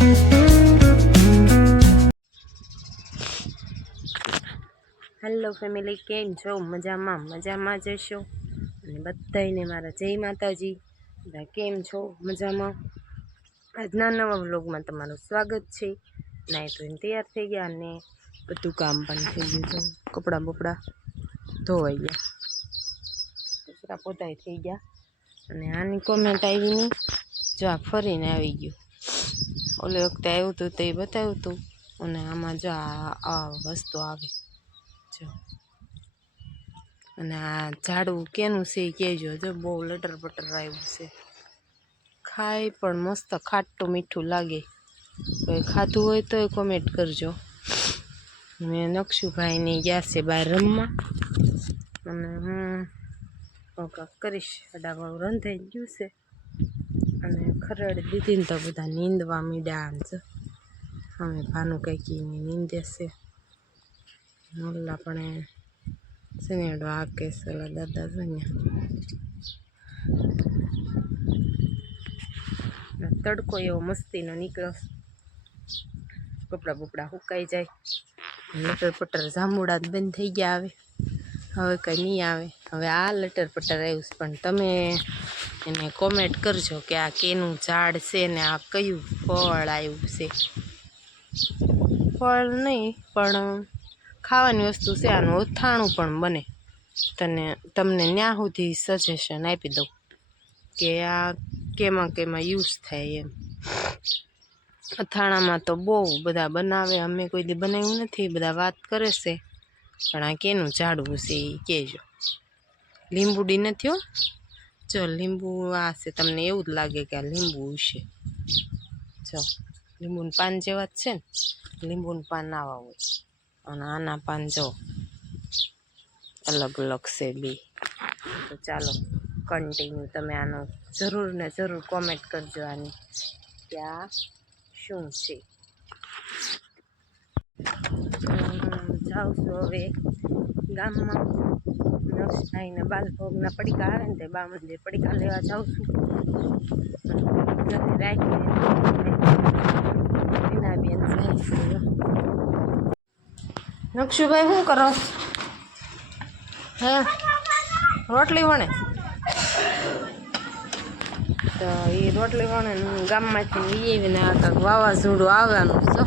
Hello family, કેમ છો? મજામાં જશો અને બધાને મારા જય માતાજી. બધા કેમ છો? મજામાં? આજના નવા વ્લોગમાં તમારું સ્વાગત છે. નાઈ ધોઈને તૈયાર થઈ ગયા અને બધું કામ પણ થઈ ગયું છે. કપડાં બપડા ધોવાઈ ગયા, કચરા પોતાય થઈ ગયા. અને આની કોમેન્ટ આવી નહીં, જો આ ફરીને આવી ગયું. ઓલે વખતે આવ્યું હતું તે બતાવ્યું હતું, અને આમાં જો આ વસ્તુ આવી. અને આ ઝાડવું કેનું છે એ કહેજો. જો બહુ લટર પટર આવ્યું છે, ખાય પણ મસ્ત ખાટું મીઠું લાગે. કોઈ ખાધું હોય તો કોમેન્ટ કરજો. મેં નકશુભાઈને ગયા છે બહાર રમવા, અને હું કાંક કરીશ. અડાવાળું રંધાઈ ગયું છે અને ખરડી દીધી ને તો બધા નીંદવા મીડ્યા. છે અમે ભાનું કંઈક નીંદે છે. મોલ્લા પણ શનેડો આ કેસ ઓલા દાદા છે. તડકો એવો મસ્તીનો નીકળ્યો. કપડાં બપડા સુકાઈ જાય. લટર પટર જાંબુડા બંધ થઈ ગયા. હવે કંઈ નહીં આવે. હવે આ લટર પટર આવ્યું છે, પણ તમે એને કોમેન્ટ કરજો કે આ કેનું ઝાડ છે ને આ કયું ફળ આવ્યું છે. ફળ નહીં પણ ખાવાની વસ્તુ છે. આનું અથાણું પણ બને. તમને ન્યા સુધી સજેશન આપી દઉં કે આ કેમાં યુઝ થાય એમ. અથાણામાં તો બહુ બધા બનાવે, અમે કોઈ દી બનાવ્યું નથી. બધા વાત કરે છે, પણ આ કેનું ઝાડવું છે એ કહેજો. લીંબુડી નથી હો. જો લીંબુ આ છે, તમને એવું જ લાગે કે આ લીંબુ છે. જો લીંબુનું પાન જેવા જ છે ને, લીંબુનું પાન આવા હોય. અને આના પાન જો અલગ અલગ છે બે. તો ચાલો કન્ટિન્યુ તમે આનો જરૂર ને જરૂર કોમેન્ટ કરજો આની કે આ શું છે. જાઉં છું હવે ગામમાં. નક્ષભાઈને બાલભોગના પડીકા આવે ને તે બા મંદિર પડીકા લેવા જાઉં છું. રાખીને એના બેન જાય છે. નક્ષુભાઈ શું કરો? હે રોટલી વણે? તો એ રોટલી વણે ગામમાંથી લઈ આવીને આ કાંક વાવાઝોડું આવવાનું છે.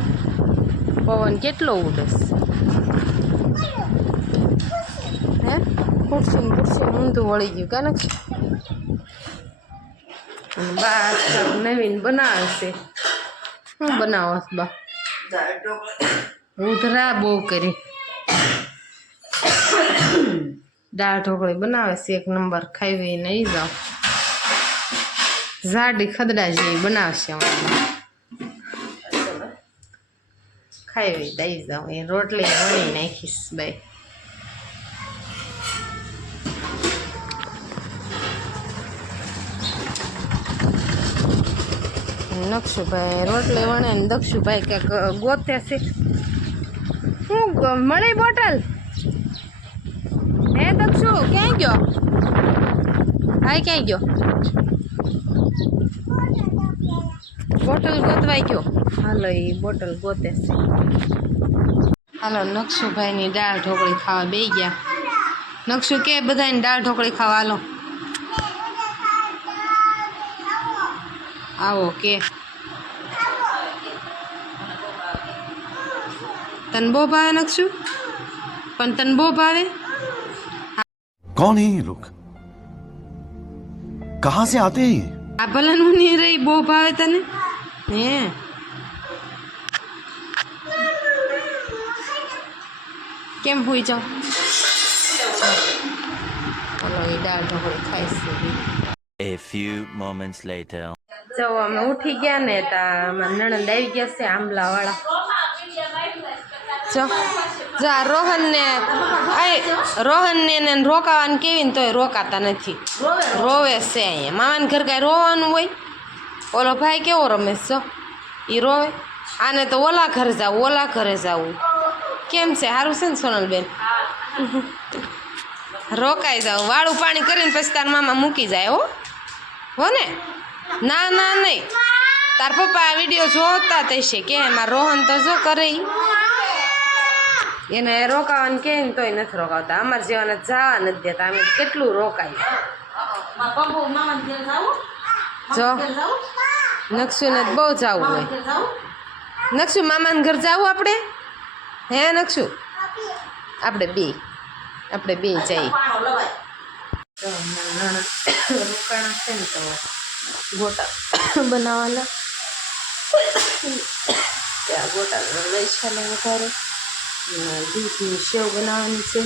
પવન કેટલો ઉડે છે. હે ખુરશી ઊંધું વળી ગયું કાને. અને બા નવીન બનાવે છે. શું બનાવો બા? ઉધરા બહુ કરી દાળ ઢોકળી બનાવે છે. એક નંબર ખાઈ નહીં જાઓ. જાડી ખદડા જેવી બનાવશે. ખાઈ દઈ જાઉં. એ રોટલી વણી નાખીશ બાઈ. નક્ષુભાઈ રોટલી વણે ને દક્ષુભાઈ ક્યાંક ગોતે છે. શું મળી બોટલ? હે દક્ષુ ક્યાં ગયો? હા ક્યાં ગયો? બોટલ ગોતવાઈ ગયો. હાલો એ બોટલ ગોતે છે. હાલો નક્ષુભાઈની દાળ ઢોકળી ખાવા બે ગયા. નક્ષુ કે બધાને દાળ ઢોકળી ખાવા હાલો. આવો કે તને બહુ ભાવે નક્ષુ? પણ તને બહુ ભાવે? कौन है ये लोग? कहां से आते हैं? આ ભલાનું નહીં રહી. બહુ ભાવે તને? હે કેમ હોઈ જાઓ? ચાલો એ દાળ ઢોકળી ખાઈશ. A few moments later. જો અમે ઉઠી ગયા ને તો નણંદ આવી ગયા છે આંબલા વાળા. જો આ રોહનને ને રોકાવાનું કેવી ને તોય રોકાતા નથી. રોવે છે અહીંયા. મામાને ઘર કાંઈ રોવાનું હોય? ઓલો ભાઈ કેવો રમે છે? એ રોવે. આને તો ઓલા ઘરે જવું. કેમ છે? સારું છે ને સોનલબેન? રોકાઈ જાવ. વાળું પાણી કરીને પછી તાર મામા મૂકી જાય. હો ને? ના નહીં. તાર પપ્પા આ વિડીયો જોતા થશે કે એમાં રોહન તો જો કરે ઈ. એને રોકાવાનું કે ને તોય નથી રોકાવતા. અમારે જેવાને જવા નથી દેતા. અમે કેટલું રોકાય જો નકશુ ને બહુ જવું હોય. નકશુ મામાને ઘર જવું આપણે હે નકશુ આપણે બે જઈએ. તો રોકાણા છે ને તો ગોટા બનાવવાના ત્યાં ગોટા લઈ ચાલે વધારે દૂધની સેવ બનાવવાની છે.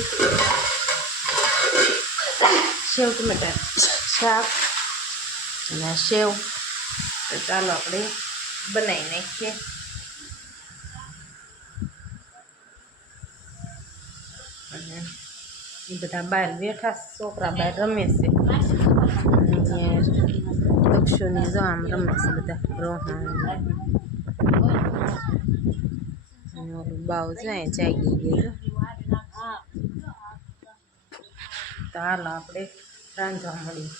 સેવ ટમેટા શાક અને સેવ. તો ચાલો આપણે બનાવી નાખીએ. અને એ બધા બહાર બેઠા છોકરા બહાર રમે છે. દક્ષુની જો આમ રમે છે બધા રોહન અને ઓલું બાવ જાય જાગી ગયું. તો હાલો આપણે રાંધવા મળી.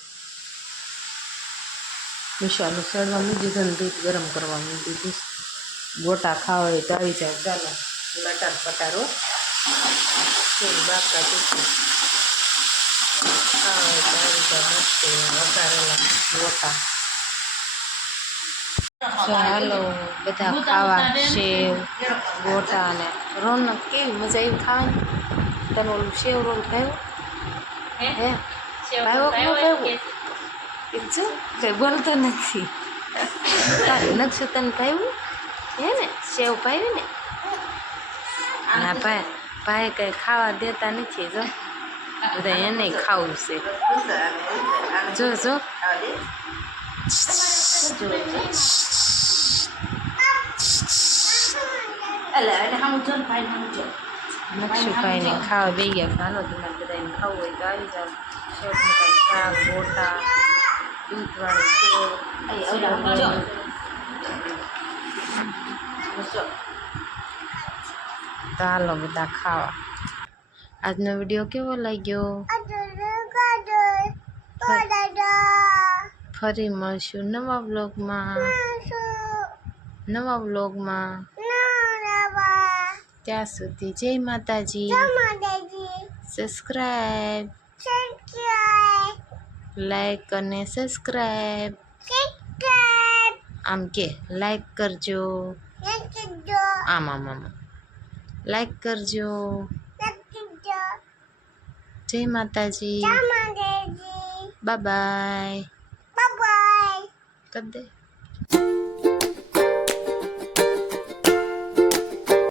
મસાલો સળવા મૂકી દીધો ને દૂધ ગરમ કરવા મૂકી દીધું. ગોટા ખાવા હોય તો આવી જાવ. ચાલો લટાર પટારો બાકા ચૂકી ખાવા હોય તો આવી જાવ. મસ્ત વઘારેલા ગોટા. ચાલો બધા ખાવા સેવ ગોટા અને રોનક કેવી મજા આવી ખાવાની. તને ઓલું સેવ રોલ ખાયું હે ભાઈઓ કેવું ખાયું જો કઈ બોલતો નથી. નકશો તને ખાયું હે ને સેવ પાવી ને ના ભાઈ કઈ ખાવા દેતા નથી. જો બધા એને ખાવું છે. જો નકશુભાઈ ને ખાવા બે ગયા. હાલો તમારે બધાને ખાવું હોય તો આવી જાવ. સેવ ટમેટાનું શાક ગોટા દૂધવાળી સેવ. તો હાલો બધા ખાવા. આજનો વિડીયો કેવો લાગ્યો? ફરી મળશું નવા વ્લોગમાં. ત્યાં સુધી જય માતાજી. સબસ્ક્રાઈબ લાઈક અને સબસ્ક્રાઈબ આમ કે લાઈક કરજો. આમ લાઈક કરજો. જય માતાજી. Bye bye. કર દે.